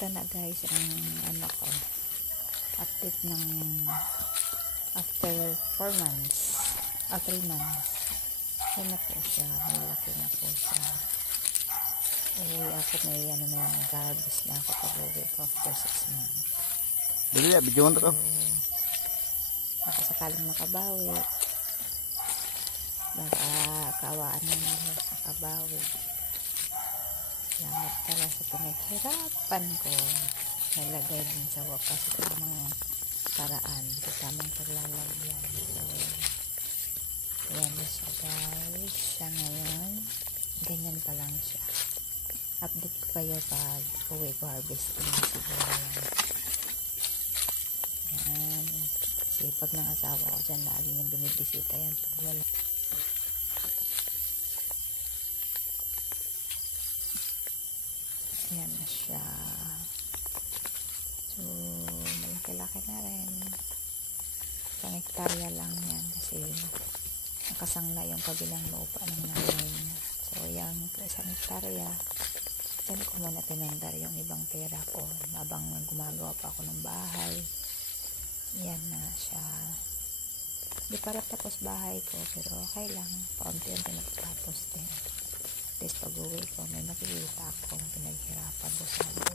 Ito na guys ang ano ko, update ng after 4 months o 3 months. Yan na po siya, malaki na po siya. Uwi ako, may ano na yan, nag-harvest na ako pag-uwi ko after 6 months. Dali ya, bidyoan to. Ako sakaling makabawi. Baka kaawaan na nila makabawi. Salamat pala sa pinaghirapan ko. Nalagay din sa wakas sa tamang paraan, sa tamang paglalagyan. So, yan na siya guys. Siya ngayon, ganyan pa lang siya. Update ko kayo pag uwi ko harvesting na siguro yan. Yan. Sipag ng asawa ko dyan, lagi niyang binibisita yan pag wala. Yan na siya. So, malaki-laki na rin. Isang hektarya lang yan kasi nakasangla yung kabilang lupa ng nanay niya. So, yung isang hektarya, dyan ko muna tinendar yung ibang pera ko habang gumagawa pa ako ng bahay. Yan na siya. Di para tapos bahay ko, pero okay lang. Paunti-unti natapos din. Tapos pag uwi ko, may makikita akong pinaghirapan ko sa buhay.